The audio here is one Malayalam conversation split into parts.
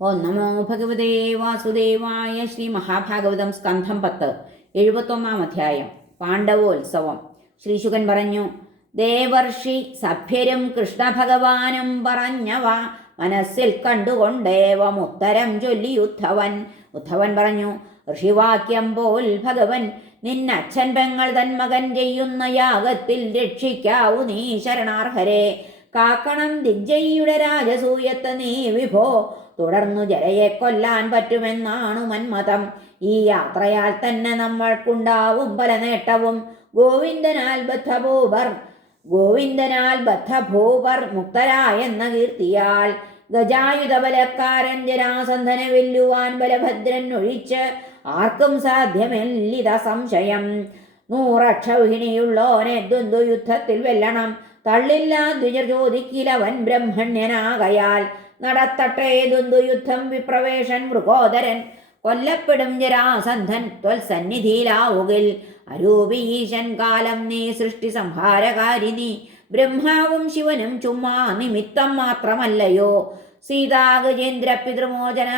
ഓം നമോ ഭഗവതേ വാസുദേവായ. ശ്രീ മഹാഭാഗവതം സ്കന്ധം 10 71 അധ്യായം. പാണ്ഡവോത്സവം. ശ്രീശുകൻ പറഞ്ഞു: ദേവർഷി സഭ്യരും കൃഷ്ണഭഗവാനും പറഞ്ഞവ മനസ്സിൽ കണ്ടുകൊണ്ടേവം ഉത്തരം ചൊല്ലി ഉദ്ധവൻ പറഞ്ഞു: ഋഷിവാക്യം പോൽ ഭഗവൻ നിന്നച്ഛൻ പെങ്ങൾ തന്മകൻ ചെയ്യുന്ന യാഗത്തിൽ രക്ഷിക്കാവൂ നീ ശരണാർഹരെ. കാക്കണം ദിഗ്ജയുടെ രാജസൂയത്ത് നീ വിഭോ. തുടർന്നു ജലയെ കൊല്ലാൻ പറ്റുമെന്നാണു മന്മതം. ഈ യാത്രയാൽ തന്നെ നമ്മൾക്കുണ്ടാവും പല നേട്ടവും. ഗോവിന്ദനാൽ ബദ്ധഭൂപർ മുക്തരായെന്ന കീർത്തിയാൽ. ഗജായുധ ബലക്കാരൻ ജരാസന്ധനെ വെല്ലുവാൻ ബലഭദ്രൻ ഒഴിച്ച് ആർക്കും സാധ്യമല്ലിത സംശയം. 100 അക്ഷൗഹിണിയുള്ളോനെ ദ്വന്ദ്വയുദ്ധത്തിൽ വെല്ലണം. തള്ളില്ല ദ്വിജർ ചോദിക്കിലവൻ ബ്രഹ്മണ്യനാകയാൽ. നടത്തട്ടെ ദ്വന്ദ്വയുദ്ധം വിപ്രവേശൻ മൃഗോദരൻ. കൊല്ലപ്പെടും ജരാസന്ധൻ ത്വൽസന്നിധിയിലാവുകിൽ. അരൂപി ഈശൻ കാലം നീ സൃഷ്ടി സംഹാരകാരിണി. ബ്രഹ്മാവും ശിവനും ചുമ്മാ നിമിത്തം മാത്രമല്ലയോ. സീതാഗജേന്ദ്ര പിതൃമോചന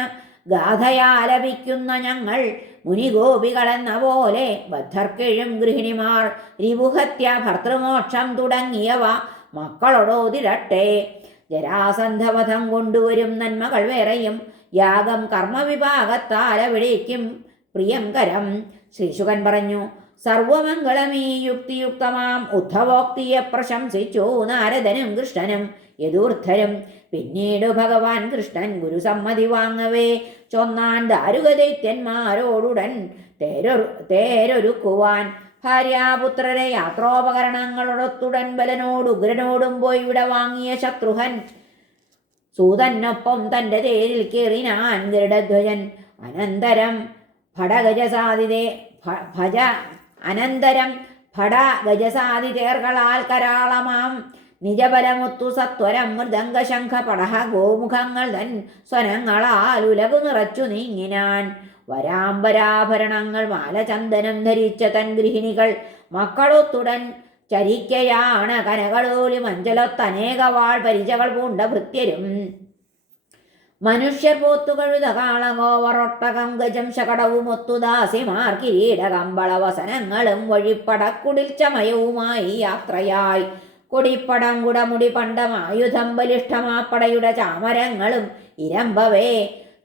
ഗാഥയാലപിക്കുന്ന ഞങ്ങൾ മുനിഗോപികളെന്ന പോലെ ബദ്ധർക്കെഴും ഗൃഹിണിമാർ രിവുഹത്യ ഭർത്തൃമോക്ഷം തുടങ്ങിയവ മക്കളോടോതിരട്ടെ. ജരാസന്ധവധം കൊണ്ടുവരും നന്മകൾ വേറെയും. യാഗം കർമ്മവിഭാഗത്താൽ എവിടേക്കും പ്രിയങ്കരം. ശ്രീശുകൻ പറഞ്ഞു: സർവമംഗളമീ യുക്തിയുക്തമാം ഉദ്ധവോക്തിയെ പ്രശംസിച്ചു നാരദനും കൃഷ്ണനും യദൂർത്ഥരും. പിന്നീട് ഭഗവാൻ കൃഷ്ണൻ ഗുരുസമ്മതി വാങ്ങവേ ചൊന്നാൻ ദാരുകദൈത്യന്മാരോടുടൻ തേരൊരുക്കുവാൻ. ഭാര്യാപുത്രരെ യാത്രോപകരണങ്ങളോടൊത്തുടൻ ബലനോട് ഉഗ്രനോടും പോയി ഇവിടെ വാങ്ങിയ ശത്രുഹൻ സൂതനൊപ്പം തൻ്റെ തേരിൽ കയറിനാൻ ഗരുഡധ്വജൻ. അനന്തരം ഭടഗജസാദിതേർകളാൽ കരാളമാം നിജബലമൊത്തു സത്വരം മൃദംഗശംഖ പടഹ ഗോമുഖങ്ങൾ തൻ സ്വനങ്ങളാൽ ഉലകു നിറച്ചു നീങ്ങിനാൻ. വരാംബരാഭരണങ്ങൾ മാലചന്ദനം ധരിച്ച തൻ ഗൃഹിണികൾ മക്കളൊത്തുടൻ ചരിക്കയാണ്. കനകളോലി മഞ്ചലൊത്തനേകവാൾ പരിചകൾ പൂണ്ട ഭൃത്യരും. മനുഷ്യർ പോത്തുകഴുത കാളകോവറൊട്ടകം ഗജം ശകടവുമൊത്തു ദാസിമാർ കിരീടകമ്പളവസനങ്ങളും വഴിപ്പടക്കുടിൽ ചമയവുമായി യാത്രയായി. കൊടിപ്പടം കുടമുടി പണ്ടമായുധം ബലിഷ്ഠമാപ്പടയുടെ ചാമരങ്ങളും ഇരമ്പവേ.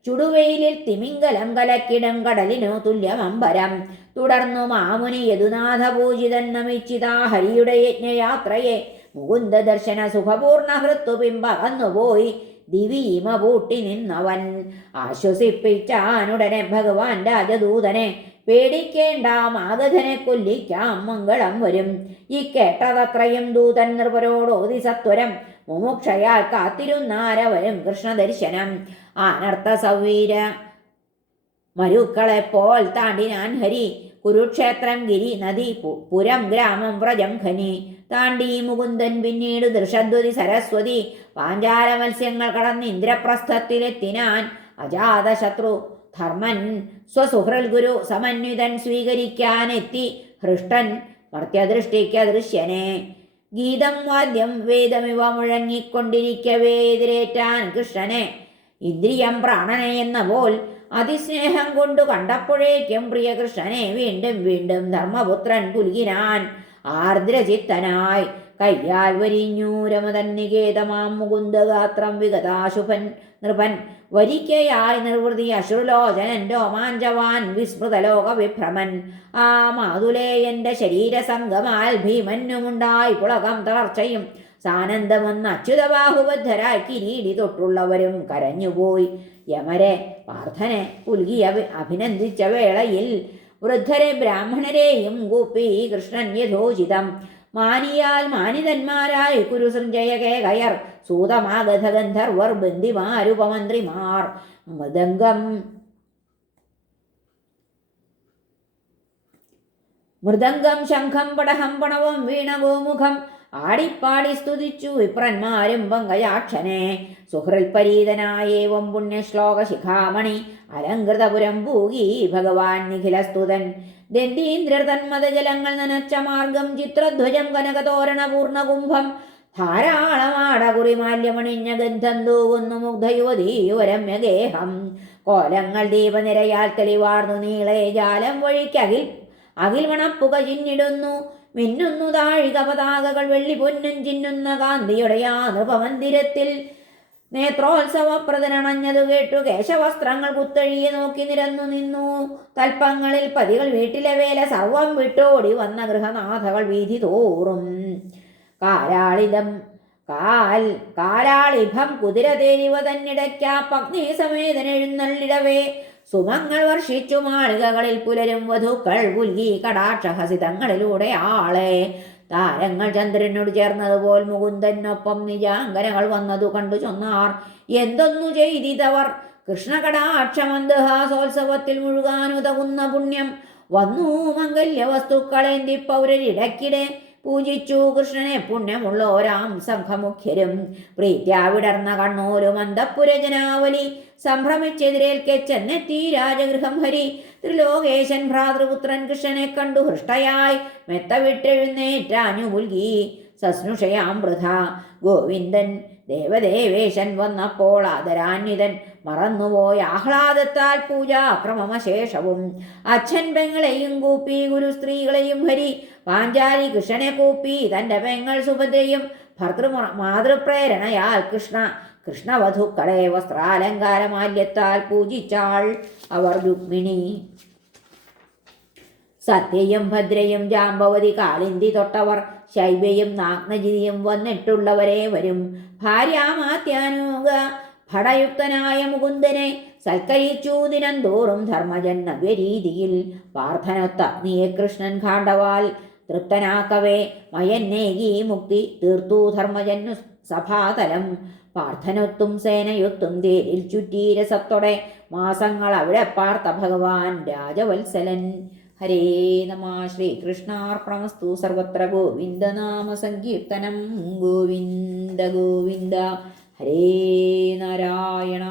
ചുടുവെയിലിൽ തിമിംഗലം കലക്കിടം കടലിനു തുല്യമമ്പരം. തുടർന്നു മാമുനി യദുനാഥ പൂജിതൻ നമിച്ചിതാ ഹരിയുടെ യജ്ഞയാത്രയെ. മുകുന്ദ ദർശന സുഖപൂർണ ഹൃത്തുപിമ്പകന്നുപോയി ദിവീമ പൂട്ടി നിന്നവൻ. ആശ്വസിപ്പിച്ചാനുടനെ ഭഗവാൻ രാജദൂതനെ. പേടിക്കേണ്ട മാഗധനെ കൊല്ലിക്കാം മംഗളം വരും. ഈ കേട്ടതത്രയും ദൂതൻ നിർഭരോടോതി സത്വരം. മുമുക്ഷയാൽ കാത്തിരുന്നാരവരും കൃഷ്ണദർശനം. ആനർത്ത സൗവീര മരുക്കളെപ്പോൾ താണ്ടിനാൻ ഹരി. കുരുക്ഷേത്രം ഗിരി നദി പുരം ഗ്രാമം വ്രജം ഖനി. താണ്ടി മുകുന്ദൻ പിന്നീട് ദൃഷദ്വതി സരസ്വതി. പാഞ്ചാല മത്സ്യങ്ങൾ കടന്ന് ഇന്ദ്രപ്രസ്ഥത്തിലെത്തിനാൻ. അജാതശത്രു ധർമ്മൻ സ്വസുഹൃൽ ഗുരു സമന്വിതൻ സ്വീകരിക്കാനെത്തി. ഹൃഷ്ടൻ മർത്യദൃഷ്ടിക്ക ദൃശ്യനെ. ഗീതം വാദ്യം വേദമിവ മുഴങ്ങിക്കൊണ്ടിരിക്കവേ എതിരേറ്റാൻ കൃഷ്ണനെ. ഇന്ദ്രിയം പ്രാണനെ എന്ന പോൽ അതിസ്നേഹം കൊണ്ടു കണ്ടപ്പോഴേക്കും പ്രിയകൃഷ്ണനെ വീണ്ടും വീണ്ടും ധർമ്മപുത്രൻ പുൽകിനാൻ. ആർദ്രചിത്തനായി കയ്യാൽ വരിഞ്ഞു രമതന്നികേതമാം മുകുന്ദഗാത്രം വിഗതാശുഭൻ നൃപൻ. വരിക്കയായി നിർവൃതി അശ്രുലോചനൻ രോമാഞ്ചവാൻ വിസ്മൃതലോക വിഭ്രമൻ. ആ മാതുലേയന്റെ ശരീരസംഗമാൽ ഭീമന്നുമുണ്ടായി പുളകം തളർച്ചയും. സാനന്ദമെന്ന് അച്യുതബാഹുബദ്ധരായി കിരീടി തൊട്ടുള്ളവരും കരഞ്ഞുപോയി. യമരെ പാർത്ഥനെ പുൽകിയ അഭിനന്ദിച്ച വേളയിൽ വൃദ്ധരെ ബ്രാഹ്മണരെയും കൂപ്പി കൃഷ്ണൻ യഥോചിതം. മാനിയാൽ മാനിതന്മാരായി കുരുസൃഞ്ജയകേകയർ സൂതമാഗധ ഗന്ധർവർ ബന്ദിമാരുപമന്ത്രിമാർ. മൃദംഗം ശംഖം പടഹം പണവം വീണഗോമുഖം ആടിപ്പാടി സ്തുതിച്ചു വിപ്രന്മാരും പങ്കജാക്ഷനെ. സുഹൃൽപരീതനായേവം പുണ്യശ്ലോക ശിഖാമണി അലങ്കൃതപുരം പൂകി ഭഗവാൻ നിഖിലസ്തുതൻ. ദന്തീന്ദ്രർ തന്മതജലങ്ങൾ നനച്ച മാർഗം ചിത്രധ്വജം കനകതോരണ പൂർണ്ണകുംഭം ധാരാളമാടകുറി മാല്യമണിഞ്ഞ ഗന്ധം തൂകുന്നു മുഗ്ധയുവതീയുവരമ്യഗേഹം. കോലങ്ങൾ ദീപനിരയാൽ തെളിവാർന്നു നീളെ ജാലം വഴിക്കകിൽ മണപ്പുക ചിന്നിടുന്നു. മിന്നുന്നു താഴിക പതാകകൾ വെള്ളി പൊന്നും ചിന്നുന്ന കാന്തിയുടെ ആ നൃപമന്ദിരത്തിൽ. നേത്രോത്സവപ്രദനണഞ്ഞതു കേട്ടു കേശവസ്ത്രങ്ങൾ കുത്തഴിയെ നോക്കി നിരന്നു നിന്നു. തൽപ്പങ്ങളിൽ പതികൾ വീട്ടിലെ വേല സർവം വിട്ടോടി വന്ന ഗൃഹനാഥകൾ വീതി തോറും. കാലാളിഭം കുതിര തേരിവ തന്നിടയ്ക്കാ പത്നി സമേതനെഴുന്നള്ളിടവേ. സുമങ്ങൾ വർഷിച്ചു മാളികകളിൽ പുലരും വധുക്കൾ പുൽകി കടാക്ഷഹസിതങ്ങളിലൂടെ ആളെ. താരങ്ങൾ ചന്ദ്രനോട് ചേർന്നതുപോൽ മുകുന്ദനൊപ്പം നിജാങ്കരകൾ വന്നതു കണ്ടു ചൊന്നാർ. എന്തൊന്നു ചെയ്തിതവർ കൃഷ്ണകടാക്ഷമന്ദഹാസോത്സവത്തിൽ മുഴുകാനുതകുന്ന പുണ്യം. വന്നു മംഗല്യ വസ്തുക്കളേന്തി പൗരരിടക്കിടെ പൂജിച്ചു കൃഷ്ണനെ പുണ്യമുള്ളോരാം സംഘമുഖ്യരും. പ്രീത്യാ വിടർന്ന കണ്ണൂരും അന്തഃപുരജനാവലി സംഭ്രമിച്ചെതിരേൽക്കെ ചെന്നെത്തി രാജഗൃഹം ഹരി. ത്രിലോകേശൻ ഭ്രാതൃപുത്രൻ കൃഷ്ണനെ കണ്ടു ഹൃഷ്ടയായി മെത്ത വിട്ടെഴുന്നേറ്റാഞ്ഞു പുൽകി സസ്നുഷയാം വൃഥ. ഗോവിന്ദൻ ദേവദേവേശൻ വന്നപ്പോൾ ആദരാന്വിതൻ മറന്നുപോയ ആഹ്ലാദത്താൽ പൂജാക്രമമശേഷവും. അച്ഛൻ പെങ്ങളെയും കൂപ്പി ഗുരു സ്ത്രീകളെയും ഹരി. പാഞ്ചാലി കൃഷ്ണനെ കൂപ്പി തൻ്റെ പെങ്ങൾ സുഭദ്രയും. മാതൃപ്രേരണയാൽ കൃഷ്ണവധുക്കളെ വസ്ത്രാലങ്കാരമാല്യത്താൽ പൂജിച്ചാൾ അവർ രുക്മിണി. സത്യയും ഭദ്രയും ജാമ്പവതി കാളിന്തി തൊട്ടവർ ശൈവയും നാഗ്നജിതിയും വന്നിട്ടുള്ളവരെ വരും. ഭാര്യാമാത്യാനുക ഭടയുക്തനായ മുകുന്ദനെ സൽക്കരിച്ചു ദിനം തോറും ധർമ്മജൻ നവ്യരീതിയിൽ. പാർത്ഥനൊത്ത അഗ്നിയെ കൃഷ്ണൻ ഖാണ്ഡവാൽ തൃപ്തനാക്കവേ മയന്നേകി മുക്തി തീർത്തു ധർമ്മജന്നു സഭാതലം. പാർത്ഥനൊത്തും സേനയൊത്തും തേരിൽ ചുറ്റി രസത്തോടെ മാസങ്ങൾ അവിടെ പാർത്ത ഭഗവാൻ രാജവത്സലൻ. ഹരേ നമ. ശ്രീകൃഷ്ണാർപ്പണമസ്തു. സർവത്ര ഗോവിന്ദനാമ സങ്കീർത്തനം. ഗോവിന്ദ ഗോവിന്ദ. ഹരേ നാരായണ.